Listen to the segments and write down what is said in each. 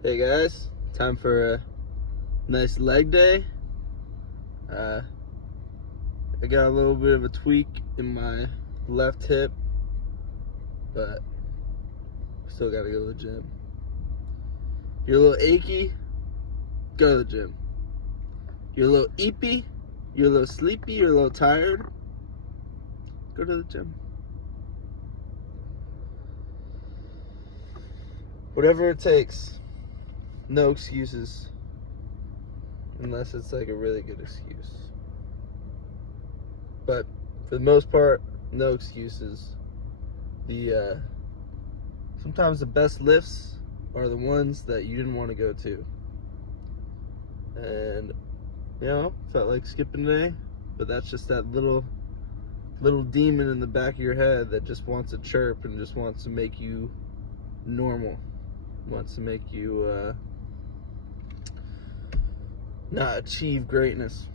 Hey guys, time for a nice leg day. I got a little bit of a tweak in my left hip, but still gotta go to the gym. You're a little achy, go to the gym. You're a little eepy, you're a little sleepy, you're a little tired, go to the gym. Whatever it takes. No excuses. Unless it's like a really good excuse. But for the most part, no excuses. Sometimes the best lifts are the ones that you didn't want to go to. And felt like skipping today, but that's just that little demon in the back of your head that just wants to chirp and just wants to make you normal. Wants to make you not achieve greatness.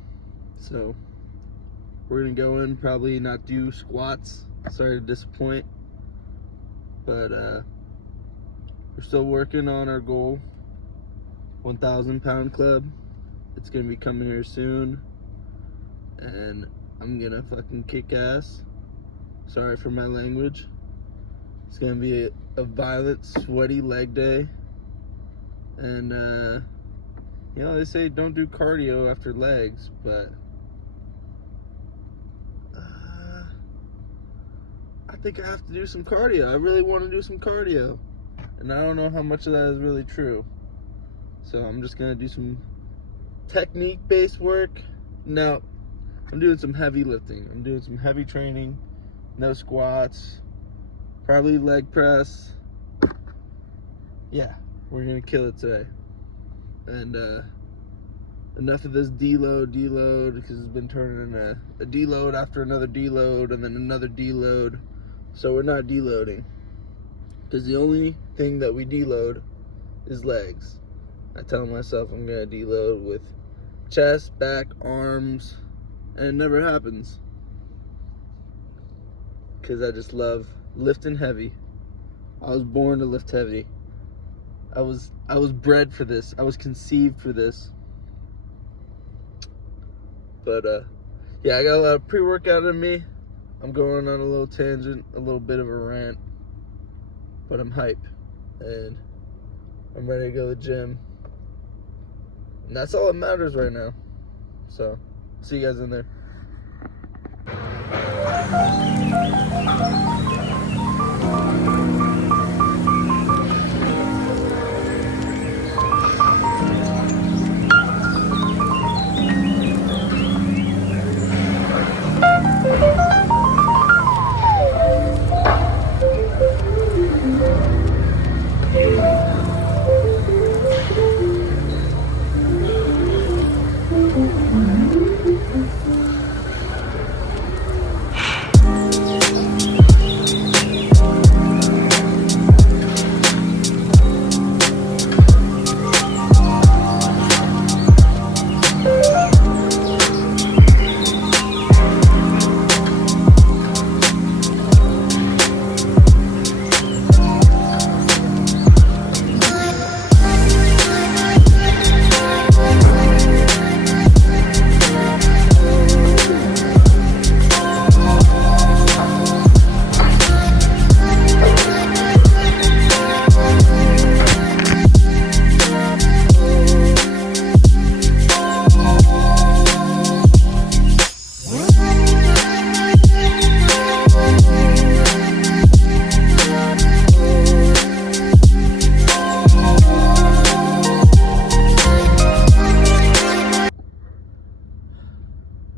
So we're gonna go in, probably not do squats. Sorry to disappoint, but we're still working on our goal, 1,000 pound club. It's gonna be coming here soon, and I'm gonna fucking kick ass. Sorry for my language. It's gonna be a violent, sweaty leg day, and they say don't do cardio after legs, but I think I have to do some cardio. I really want to do some cardio, and I don't know how much of that is really true. So I'm just gonna do some technique-based work. Now, I'm doing some heavy lifting. I'm doing some heavy training. No squats. Probably leg press. Yeah, we're gonna kill it today. And enough of this deload, because it's been turning a deload after another deload and then another deload. So we're not deloading, because the only thing that we deload is legs. I tell myself I'm gonna deload with chest, back, arms, and it never happens, because I just love lifting heavy. I was born to lift heavy. I was bred for this. I was conceived for this. But yeah, I got a lot of pre-workout in me. I'm going on a little tangent, a little bit of a rant, but I'm hype, and I'm ready to go to the gym, and that's all that matters right now. So see you guys in there.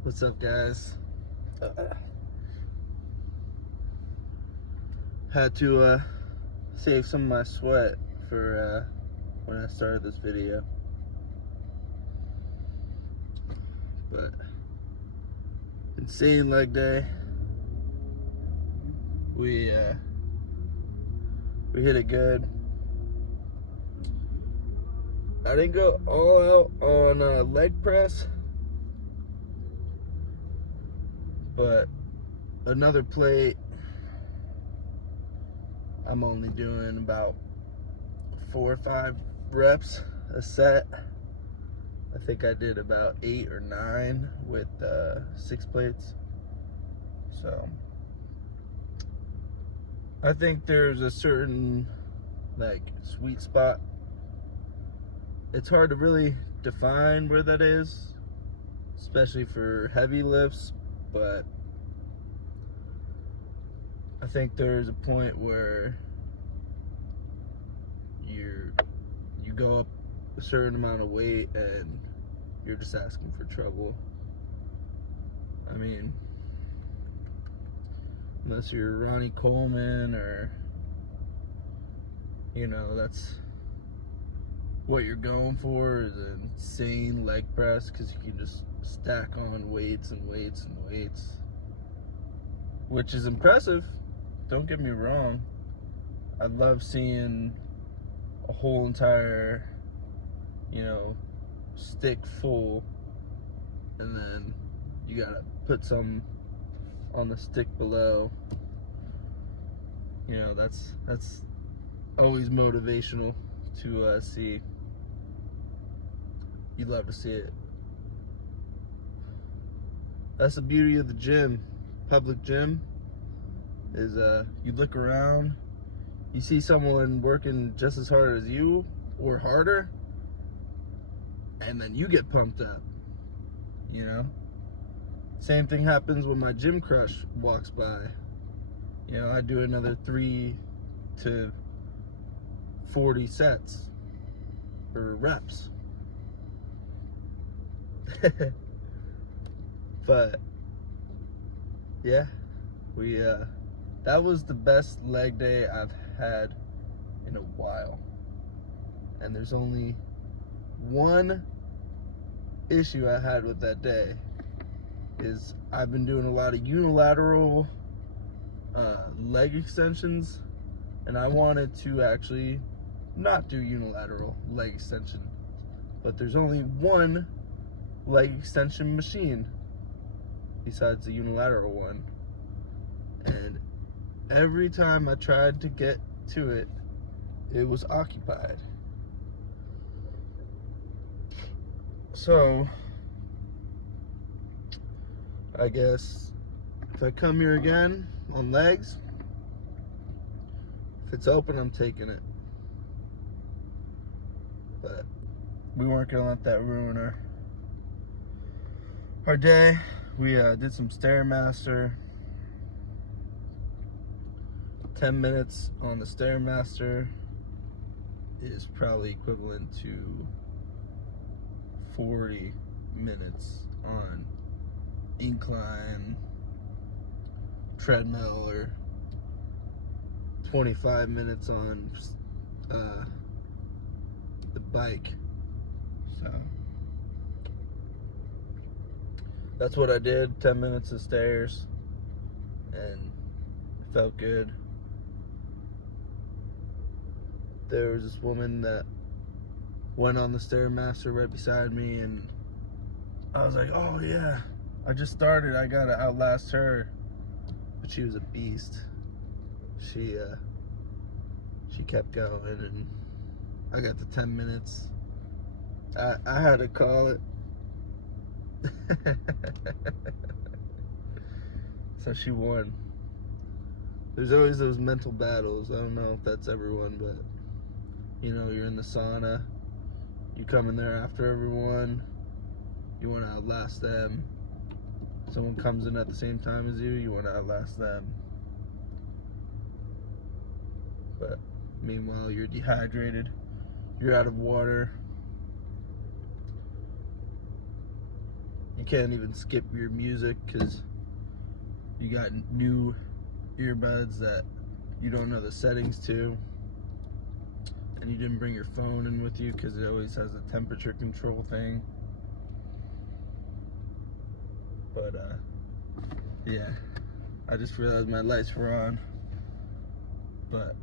What's up, guys? Had to save some of my sweat for when I started this video, but insane leg day. We hit it good. I didn't go all out on leg press, but another plate, I'm only doing about 4 or 5 reps a set. I think I did about 8 or 9 with 6 plates. So I think there's a certain like sweet spot. It's hard to really define where that is, especially for heavy lifts, but I think there's a point where you go up a certain amount of weight and you're just asking for trouble. I mean, unless you're Ronnie Coleman or, you know, that's what you're going for, is an insane leg press, because you can just stack on weights and weights and weights, which is impressive, don't get me wrong. I love seeing a whole entire, you know, stick full, and then you gotta put some on the stick below. You know, that's always motivational to see. You love to see it. That's the beauty of the gym, public gym, is you look around, you see someone working just as hard as you or harder, and then you get pumped up, you know? Same thing happens when my gym crush walks by. You know, I do another 3 to 40 sets or reps. But yeah, we that was the best leg day I've had in a while. And there's only one issue I had with that day, is I've been doing a lot of unilateral leg extensions, and I wanted to actually not do unilateral leg extension, but there's only one leg extension machine besides the unilateral one, and every time I tried to get to it, it was occupied. So I guess if I come here again on legs, if it's open, I'm taking it. But we weren't gonna let that ruin our day. We did some Stairmaster. 10 minutes on the Stairmaster is probably equivalent to 40 minutes on incline treadmill, or 25 minutes on the bike. So that's what I did, 10 minutes of stairs, and it felt good. There was this woman that went on the Stairmaster right beside me, and I was like, oh yeah, I just started, I gotta outlast her. But she was a beast. She kept going, and I got the 10 minutes. I had to call it. So she won. There's always those mental battles. I don't know if that's everyone, but you know, you're in the sauna, you come in there after everyone, you want to outlast them. Someone comes in at the same time as you, you want to outlast them. But meanwhile, you're dehydrated, you're out of water, you can't even skip your music because you got new earbuds that you don't know the settings to, and you didn't bring your phone in with you because it always has a temperature control thing. But yeah, I just realized my lights were on. But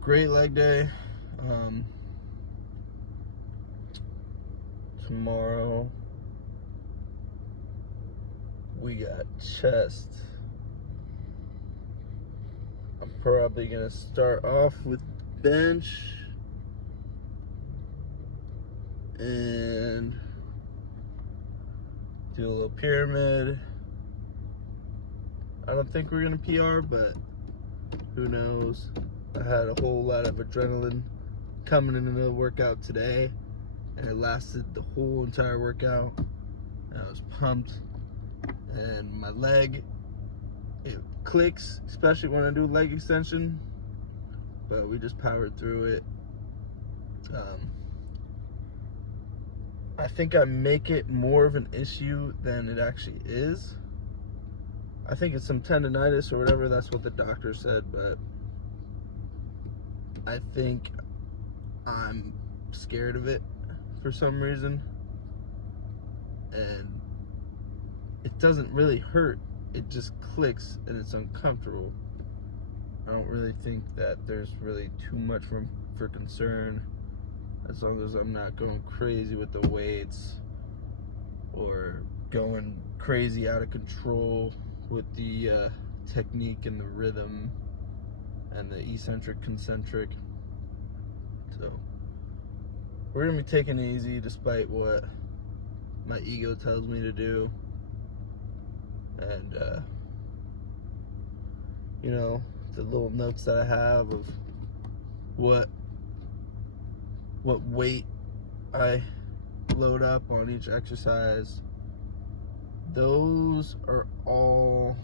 great leg day. Tomorrow we got chest. I'm probably gonna start off with bench and do a little pyramid. I don't think we're gonna PR, but who knows? I had a whole lot of adrenaline coming into the workout today, and it lasted the whole entire workout. And I was pumped, and my leg, it clicks, especially when I do leg extension, but we just powered through it. I think I make it more of an issue than it actually is. I think it's some tendonitis or whatever, that's what the doctor said, but I think I'm scared of it for some reason. And it doesn't really hurt, it just clicks and it's uncomfortable. I don't really think that there's really too much room for concern, as long as I'm not going crazy with the weights or going crazy out of control with the technique and the rhythm and the eccentric concentric. So we're gonna be taking it easy despite what my ego tells me to do. And you know, the little notes that I have of what weight I load up on each exercise, those all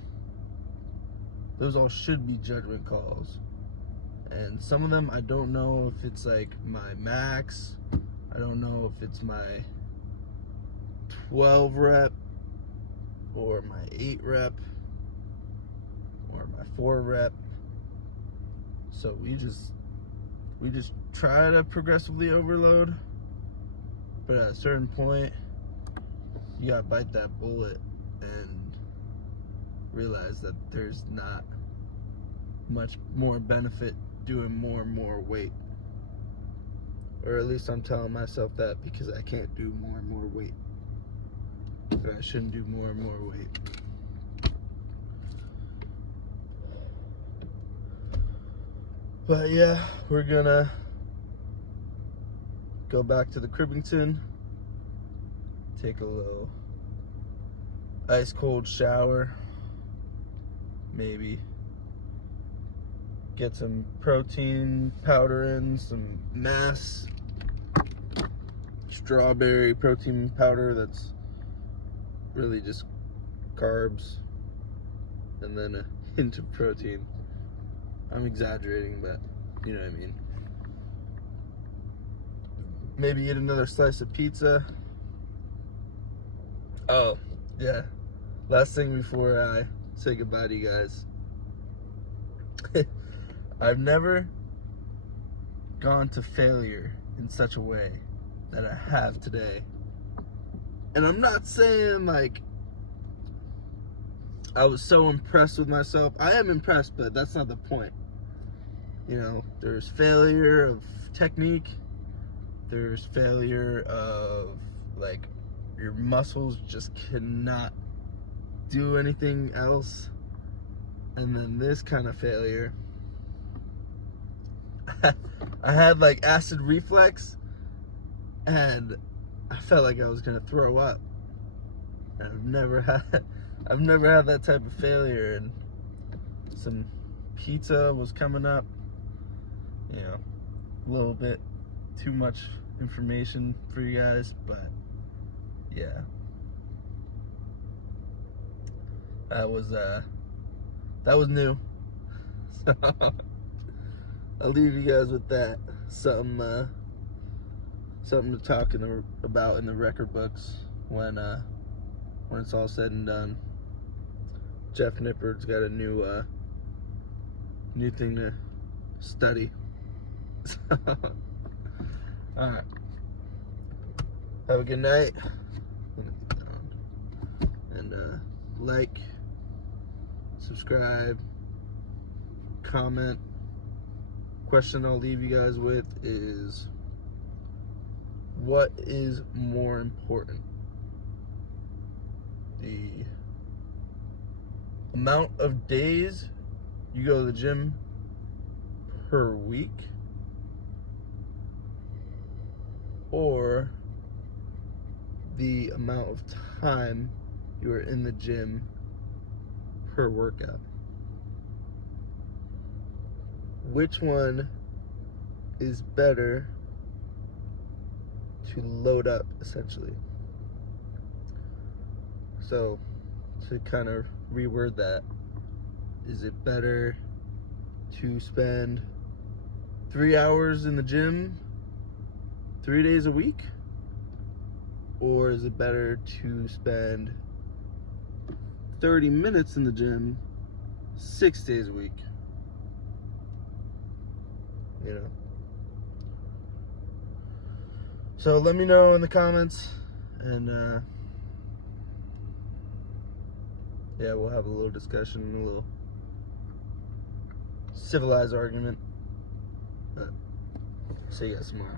should be judgment calls. And some of them I don't know if it's like my max, I don't know if it's my 12 rep or my 8 rep or my 4 rep. So we just try to progressively overload, but at a certain point you gotta bite that bullet and realize that there's not much more benefit doing more and more weight. Or at least I'm telling myself that, because I can't do more and more weight. I shouldn't do more and more weight. But yeah, we're gonna go back to the Cribbington, take a little ice cold shower, maybe get some protein powder in, some mass strawberry protein powder that's really just carbs and then a hint of protein. I'm exaggerating, but you know what I mean. Maybe eat another slice of pizza. Oh, yeah. Last thing before I say goodbye to you guys. I've never gone to failure in such a way that I have today. And I'm not saying like I was so impressed with myself. I am impressed, but that's not the point. You know, there's failure of technique. There's failure of like your muscles just cannot do anything else. And then this kind of failure. I had like acid reflux and I felt like I was gonna throw up. And I've never had that type of failure. And some pizza was coming up, you know, a little bit too much information for you guys, but yeah, that was new. So I'll leave you guys with that. Something to talk about in the record books when it's all said and done. Jeff Nippard's got a new thing to study. Alright. Have a good night. And like, subscribe, comment. Question I'll leave you guys with is, what is more important? The amount of days you go to the gym per week, or the amount of time you are in the gym per workout? Which one is better to load up, essentially? So, to kind of reword that, is it better to spend 3 hours in the gym 3 days a week? Or is it better to spend 30 minutes in the gym 6 days a week? You know? So let me know in the comments, and yeah, we'll have a little discussion, a little civilized argument. But see you guys tomorrow.